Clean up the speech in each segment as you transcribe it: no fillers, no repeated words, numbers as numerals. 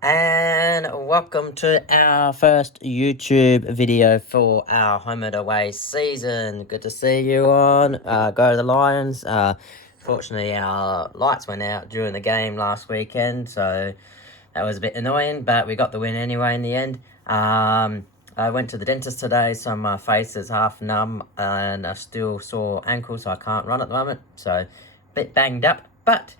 And welcome to our first YouTube video for our home and away season. Good to see you on. Go the Lions. Fortunately, our lights went out during the game last weekend, so that was a bit annoying, but we got the win anyway in the end. I went to the dentist today, so my face is half numb and I still sore ankle, so I can't run at the moment. So a bit banged up, but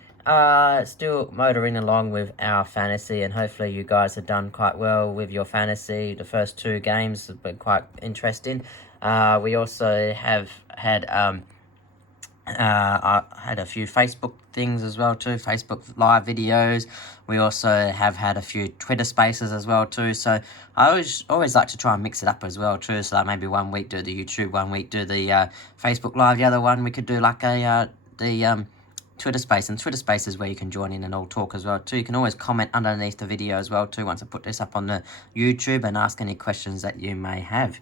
still motoring along with our fantasy, and hopefully you guys have done quite well with your fantasy. The first two games have been quite interesting. We also have had I had a few Facebook things as well too, Facebook live videos. We also have had a few Twitter spaces as well too. So I always like to try and mix it up as well too. So like maybe 1 week do the YouTube, 1 week do the Facebook live. The other one we could do like the Twitter space, and Twitter space is where you can join in and all talk as well too. You can always comment underneath the video as well too once I put this up on the YouTube, and ask any questions that you may have.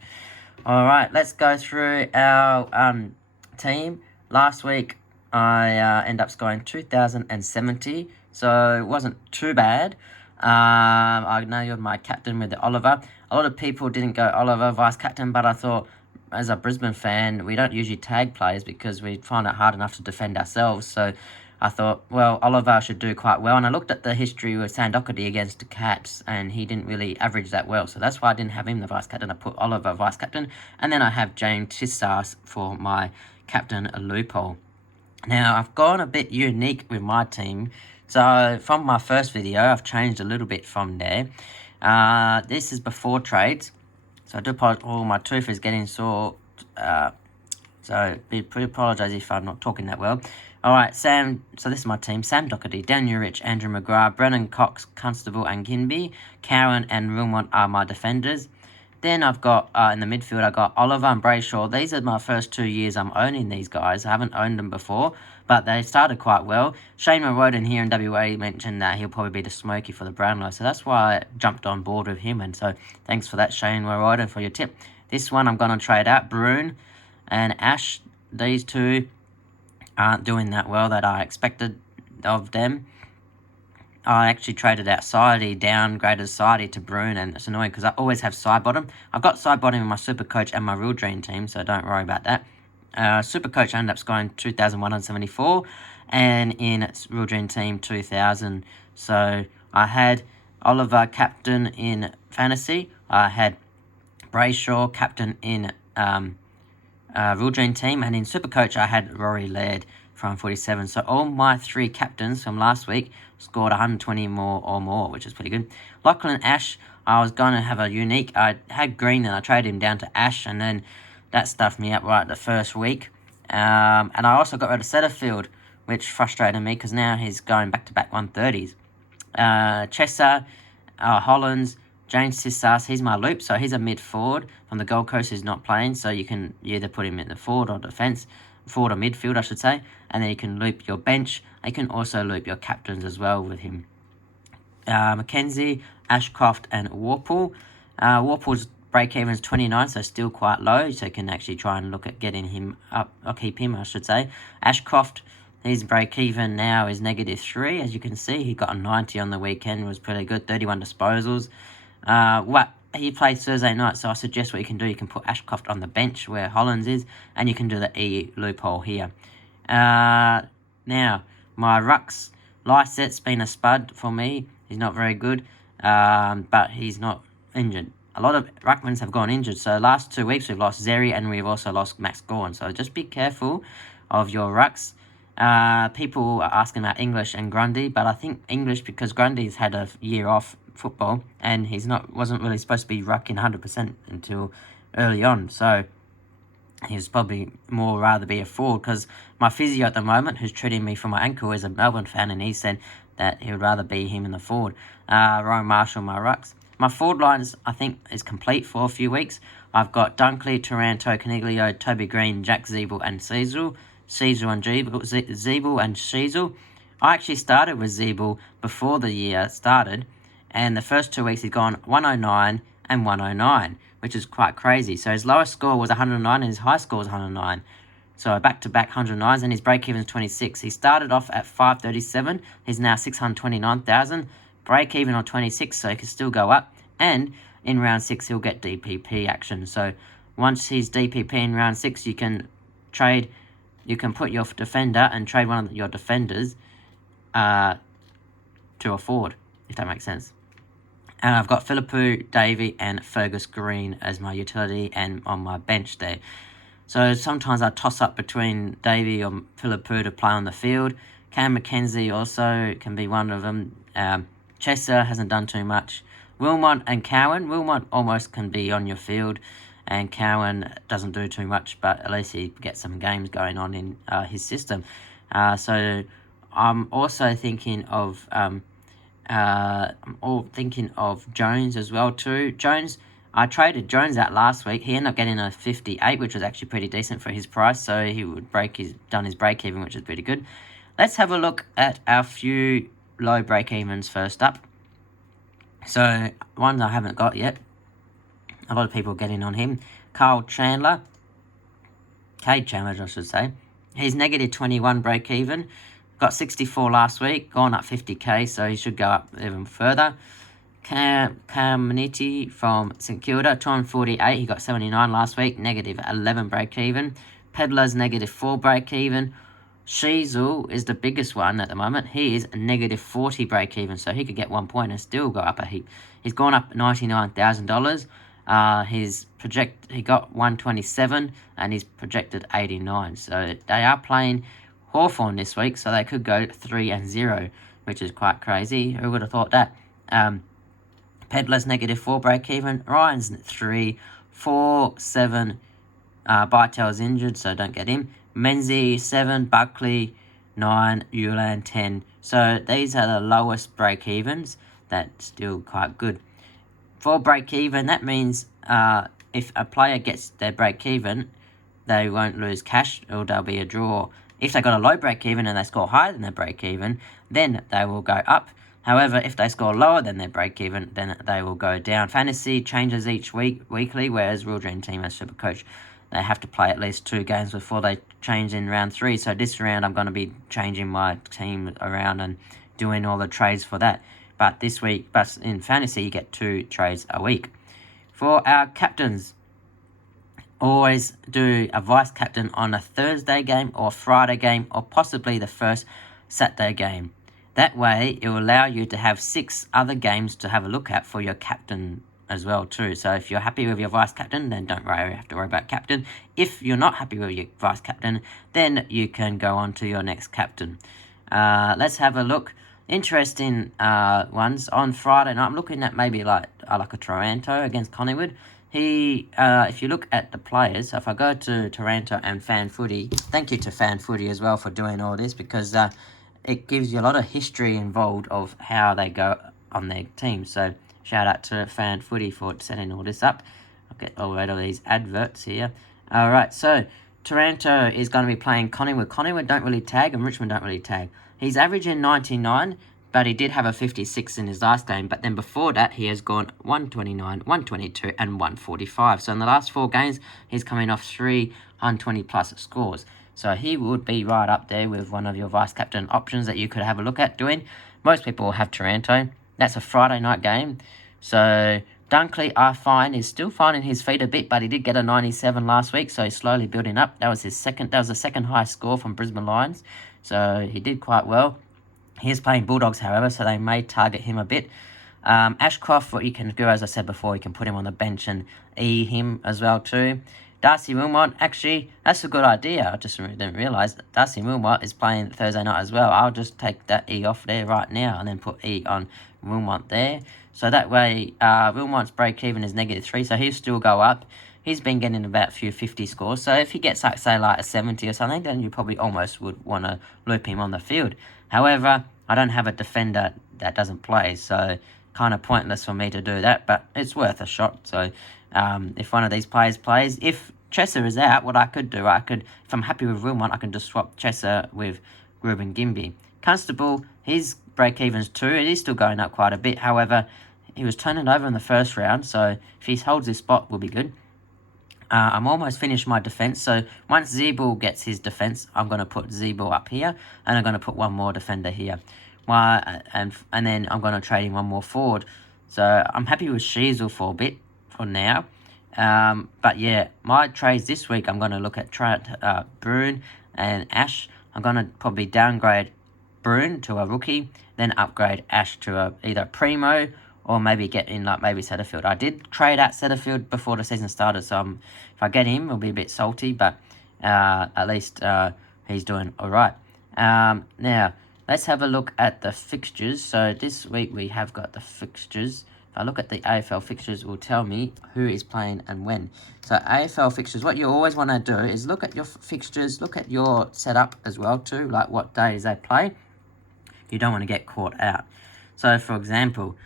All right, let's go through our team. Last week, I ended up scoring 2,070, so it wasn't too bad. I know you're my captain with the Oliver. A lot of people didn't go Oliver vice captain, but I thought, as a Brisbane fan, we don't usually tag players because we find it hard enough to defend ourselves. So I thought, well, Oliver should do quite well. And I looked at the history with Sam Doherty against the Cats, and he didn't really average that well. So that's why I didn't have him the vice captain. I put Oliver vice captain, and then I have James Tissas for my captain loophole. Now, I've gone a bit unique with my team. So from my first video, I've changed a little bit from there. This is before trades. So I do apologize. Oh, my tooth is getting sore. So apologise if I'm not talking that well. All right, Sam. So this is my team: Sam Doherty, Daniel Rich, Andrew McGrath, Brennan Cox, Constable, and Kinby. Cowan and Wilmot are my defenders. Then I've got, in the midfield, I've got Oliver and Brayshaw. These are my first 2 years I'm owning these guys. I haven't owned them before, but they started quite well. Shane Roden here in WA mentioned that he'll probably be the smoky for the Brownlow, so that's why I jumped on board with him, and so thanks for that, Shane Roden, for your tip. This one I'm going to trade out Broon and Ash. These two aren't doing that well that I expected of them. I actually traded out Sidey, downgraded Sidey to Broon, and it's annoying because I always have side bottom. I've got side bottom in my super coach and my real dream team, so don't worry about that. Super coach I ended up scoring 2,174, and in real dream team 2,000. So I had Oliver captain in fantasy. I had Brayshaw captain in real dream team, and in super coach I had Rory Laird from 47. So all my three captains from last week scored 120 more or more, which is pretty good. Lachlan Ash, I was going to have a unique. I had Green and I traded him down to Ash, and then that stuffed me up right the first week. And I also got rid of Setterfield, which frustrated me because now he's going back-to-back 130s. Chesser, Hollands, James Tissas, he's my loop, so he's a mid-forward from the Gold Coast who's not playing, so you can either put him in the forward or defence. Forward or midfield, I should say, and then you can loop your bench. You can also loop your captains as well with him. Mackenzie, Ashcroft, and Warple. Warple's break-even is 29, so still quite low, so you can actually try and look at getting him up, or keep him, I should say. Ashcroft, his break-even now is -3, as you can see. He got a 90 on the weekend, was pretty good, 31 disposals. He played Thursday night, so I suggest what you can do. You can put Ashcroft on the bench where Hollands is, and you can do the E loophole here. Now, my Rucks, Lyset's been a spud for me. He's not very good, but he's not injured. A lot of Ruckmans have gone injured, so last 2 weeks we've lost Zeri and we've also lost Max Gorn, so just be careful of your Rucks. People are asking about English and Grundy, but I think English because Grundy's had a year off football and wasn't really supposed to be rucking 100% until early on, so he was probably more rather be a forward because my physio at the moment, who's treating me for my ankle, is a Melbourne fan, and he said that he would rather be him in the forward. Ryan Marshall, my rucks. My forward lines, I think, is complete for a few weeks. I've got Dunkley, Taranto, Caniglio, Toby Green, Jack Zeeble, and Cecil and Zeeble and Sheasel. I actually started with Zeeble before the year started, and the first 2 weeks he'd gone 109 and 109, which is quite crazy. So his lowest score was 109 and his high score was 109. So back-to-back 109s, and his break-even is 26. He started off at 537. He's now 629,000. break even on 26, so he can still go up. And in round 6, he'll get DPP action. So once he's DPP in round 6, you can put your defender and trade one of your defenders to a forward, if that makes sense. And I've got Philippou, Davey, and Fergus Green as my utility and on my bench there. So sometimes I toss up between Davey or Philippou to play on the field. Cam McKenzie also can be one of them. Chesser hasn't done too much. Wilmot and Cowan. Wilmot almost can be on your field, and Cowan doesn't do too much, but at least he gets some games going on in his system. So I'm also thinking of Jones as well too. Jones, I traded Jones out last week. He ended up getting a 58, which was actually pretty decent for his price. So he would done his break even, which is pretty good. Let's have a look at our few low break evens first up. So ones I haven't got yet. A lot of people getting on him. Cade Chandler, I should say. He's negative 21 break even. Got 64 last week, gone up 50k, so he should go up even further. Cam Maniti from St Kilda, 248. He got 79 last week, negative 11 break even. Pedlar's negative 4 break even. Sheasel is the biggest one at the moment. He is a negative 40 break even, so he could get 1 point and still go up a heap. He's gone up $99,000. He got 127 and he's projected 89. So they are playing Hawthorn this week, so they could go 3-0, which is quite crazy. Who would have thought that? Pedlar's negative 4 break even. Ryan's 3, 4, 7. Bytel's injured, so don't get him. Menzies 7, Buckley 9, Ulan 10. So these are the lowest break evens. That's still quite good. For break even, that means if a player gets their break even, they won't lose cash, or there'll be a draw. If they got a low break even and they score higher than their break even, then they will go up. However, if they score lower than their break even, then they will go down. Fantasy changes each weekly, whereas Real Dream Team as Super Coach, they have to play at least 2 games before they change in round 3. So this round I'm going to be changing my team around and doing all the trades for that. But this week, in fantasy, you get 2 trades a week. For our captains, always do a vice captain on a Thursday game or Friday game or possibly the first Saturday game. That way, it will allow you to have 6 other games to have a look at for your captain as well too. So if you're happy with your vice captain, then don't have to worry about captain. If you're not happy with your vice captain, then you can go on to your next captain. Let's have a look. Interesting ones on Friday night. I'm looking at maybe like a Toronto against Collingwood. If you look at the players, so if I go to Toronto and Fan Footy, thank you to Fan Footy as well for doing all this, because it gives you a lot of history involved of how they go on their team. So shout out to Fan Footy for setting all this up. I'll get all rid of these adverts here. All right, so Toronto is going to be playing Collingwood. Collingwood don't really tag and Richmond don't really tag. He's averaging 99, but he did have a 56 in his last game. But then before that, he has gone 129, 122, and 145. So in the last 4 games, he's coming off 320-plus scores. So he would be right up there with one of your vice-captain options that you could have a look at doing. Most people will have Toronto. That's a Friday night game. So Dunkley, I find, is still finding his feet a bit, but he did get a 97 last week, so he's slowly building up. That was the second highest score from Brisbane Lions. So he did quite well. He is playing Bulldogs, however, so they may target him a bit. Ashcroft, what you can do, as I said before, you can put him on the bench and E him as well too. Darcy Wilmot, actually, that's a good idea. I just didn't realise that Darcy Wilmot is playing Thursday night as well. I'll just take that E off there right now and then put E on Wilmot there. So that way, Wilmot's break-even is -3, so he'll still go up. He's been getting about a few 50 scores. So if he gets, like, say, like a 70 or something, then you probably almost would want to loop him on the field. However, I don't have a defender that doesn't play, so kind of pointless for me to do that, but it's worth a shot. So if one of these players plays, if Chesser is out, what I could do, if I'm happy with Wilmot, I can just swap Chesser with Ruben Gimby. Constable, his break-even's 2. It is still going up quite a bit. However, he was turning over in the first round, so if he holds his spot, will be good. I'm almost finished my defence, so once Zeeble gets his defence, I'm going to put Zeeble up here, and I'm going to put one more defender here. and then I'm going to trade in one more forward. So I'm happy with Sheasel for a bit for now. But yeah, my trades this week, I'm going to look at Bruin and Ash. I'm going to probably downgrade Bruin to a rookie, then upgrade Ash to either a Primo, or maybe get in maybe Setterfield. I did trade out Setterfield before the season started, so if I get him, it'll be a bit salty, but at least he's doing all right. Now, let's have a look at the fixtures. So this week we have got the fixtures. If I look at the AFL fixtures, it will tell me who is playing and when. So AFL fixtures, what you always want to do is look at your fixtures, look at your setup as well too, like what days they play. You don't want to get caught out. So for example,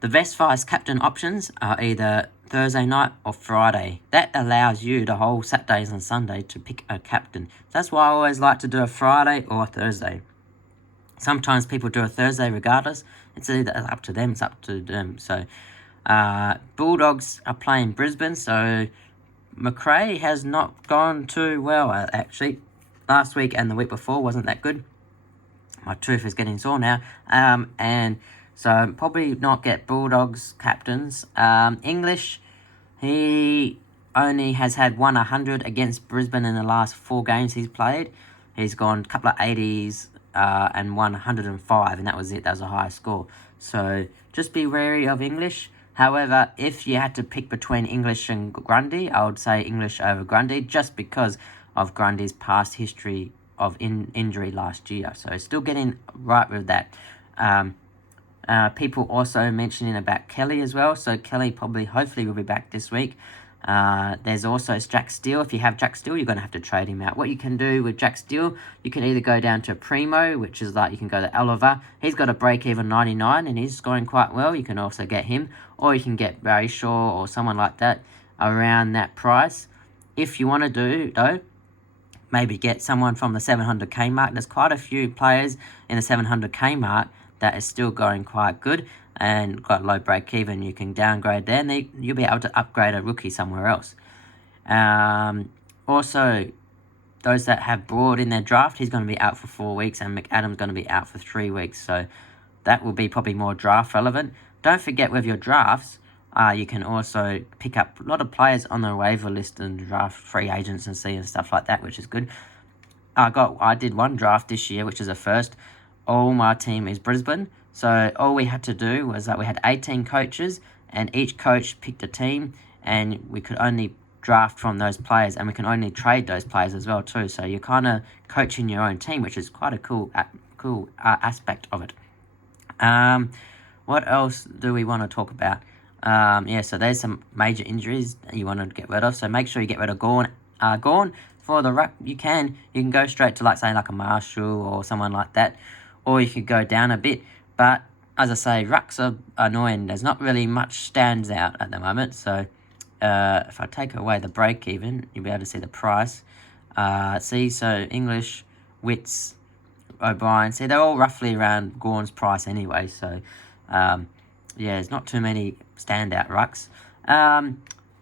the best vice captain options are either Thursday night or Friday. That allows you the whole Saturdays and Sunday to pick a captain. That's why I always like to do a Friday or a Thursday. Sometimes people do a Thursday regardless. It's either up to them, it's up to them. So Bulldogs are playing Brisbane, so McRae has not gone too well actually. Last week and the week before wasn't that good. My tooth is getting sore now. And so probably not get Bulldogs captains. English, he only has had 100 against Brisbane in the last 4 games he's played. He's gone a couple of 80s and 105, and that was it. That was a high score. So just be wary of English. However, if you had to pick between English and Grundy, I would say English over Grundy, just because of Grundy's past history of injury last year. So still getting right with that. People also mentioning about Kelly as well. So Kelly hopefully will be back this week. There's also Jack Steele. If you have Jack Steele, you're going to have to trade him out. What you can do with Jack Steele, you can either go down to Primo, which is like you can go to Oliver. He's got a break-even 99 and he's scoring quite well. You can also get him. Or you can get Barry Shaw or someone like that around that price. If you want to do, though, maybe get someone from the 700k mark. There's quite a few players in the 700k mark that is still going quite good and got low break even. You can downgrade there and you'll be able to upgrade a rookie somewhere else. Also, those that have Broad in their draft, he's going to be out for 4 weeks and McAdam's going to be out for 3 weeks. So that will be probably more draft relevant. Don't forget with your drafts, you can also pick up a lot of players on the waiver list and draft free agents and see and stuff like that, which is good. I did one draft this year, which is a first. All my team is Brisbane. So all we had to do was that we had 18 coaches and each coach picked a team and we could only draft from those players and we can only trade those players as well too. So you're kind of coaching your own team, which is quite a cool aspect of it. What else do we want to talk about? So there's some major injuries that you want to get rid of. So make sure you get rid of Gawn. For the ruck, you can go straight to say a Marshall or someone like that, or you could go down a bit. But as I say, rucks are annoying. There's not really much stands out at the moment. So if I take away the break even, you'll be able to see the price. So English, Wits, O'Brien. See, they're all roughly around Gawn's price anyway. So there's not too many standout rucks.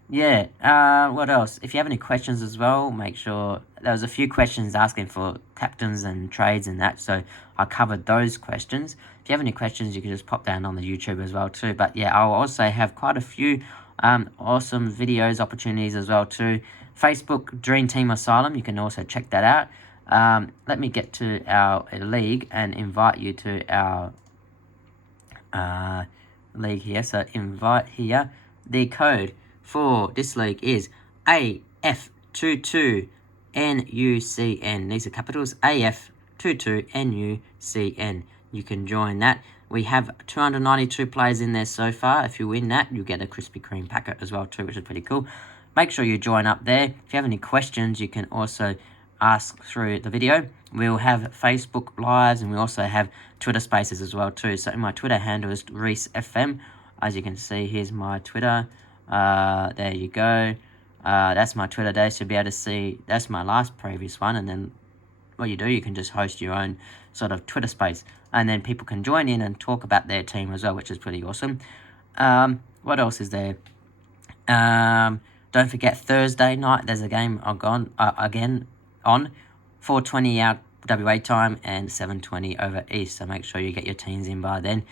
What else? If you have any questions as well, make sure there was a few questions asking for captains and trades and that, so I covered those questions. If you have any questions, you can just pop down on the YouTube as well too. But yeah, I'll also have quite a few awesome videos opportunities as well too. Facebook Dream Team Asylum, you can also check that out. Let me get to our league and invite you to our league here. So invite here. The code for this league is AF22NUCN. These are capitals. AF22NUCN. You can join that. We have 292 players in there so far. If you win that, you get a Krispy Kreme packet as well too, which is pretty cool. Make sure you join up there. If you have any questions, you can also ask through the video. We'll have Facebook Lives and we also have Twitter Spaces as well too. So my Twitter handle is ReeseFM. As you can see, here's my Twitter. There you go. That's my Twitter day, so you'll be able to see that's my last previous one. And then what you do, you can just host your own sort of Twitter space, and then people can join in and talk about their team as well, which is pretty awesome. What else is there? Don't forget Thursday night there's a game again on 4:20 our WA time and 7:20 over East. So make sure you get your teams in by then.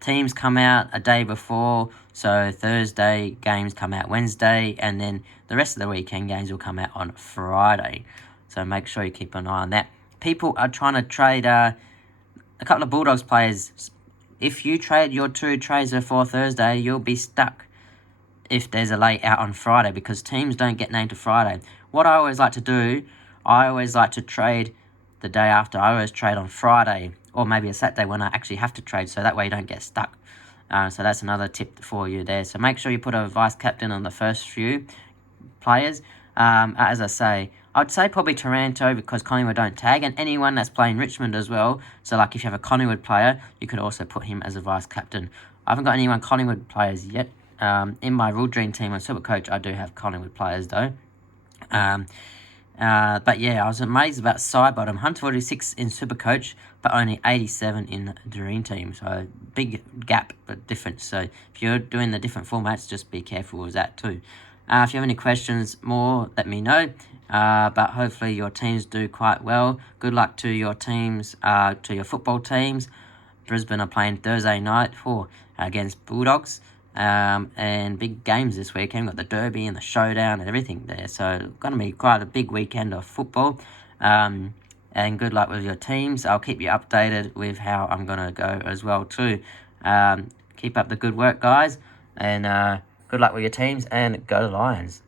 Teams come out a day before, so Thursday games come out Wednesday, and then the rest of the weekend games will come out on Friday. So make sure you keep an eye on that. People are trying to trade a couple of Bulldogs players. If you trade your 2 trades before Thursday, you'll be stuck if there's a late out on Friday, because teams don't get named to Friday. What I always like to do, I always like to trade the day after. I always trade on Friday, or maybe a Saturday when I actually have to trade, so that way you don't get stuck. So that's another tip for you there. So make sure you put a vice captain on the first few players. As I say, I'd say probably Taranto, because Collingwood don't tag, and anyone that's playing Richmond as well. So like if you have a Collingwood player, you could also put him as a vice captain. I haven't got anyone Collingwood players yet. In my Rule Dream team on Supercoach, I do have Collingwood players though. But yeah, I was amazed about Sidebottom. 146 in Supercoach, but only 87 in Dream Team. So big gap, but difference. So if you're doing the different formats, just be careful with that too. If you have any questions more, let me know. But hopefully your teams do quite well. Good luck to your teams, to your football teams. Brisbane are playing Thursday night against Bulldogs. And big games this weekend. Got the Derby and the Showdown and everything there. So going to be quite a big weekend of football. And good luck with your teams. I'll keep you updated with how I'm going to go as well too. Keep up the good work, guys. And good luck with your teams, and go Lions.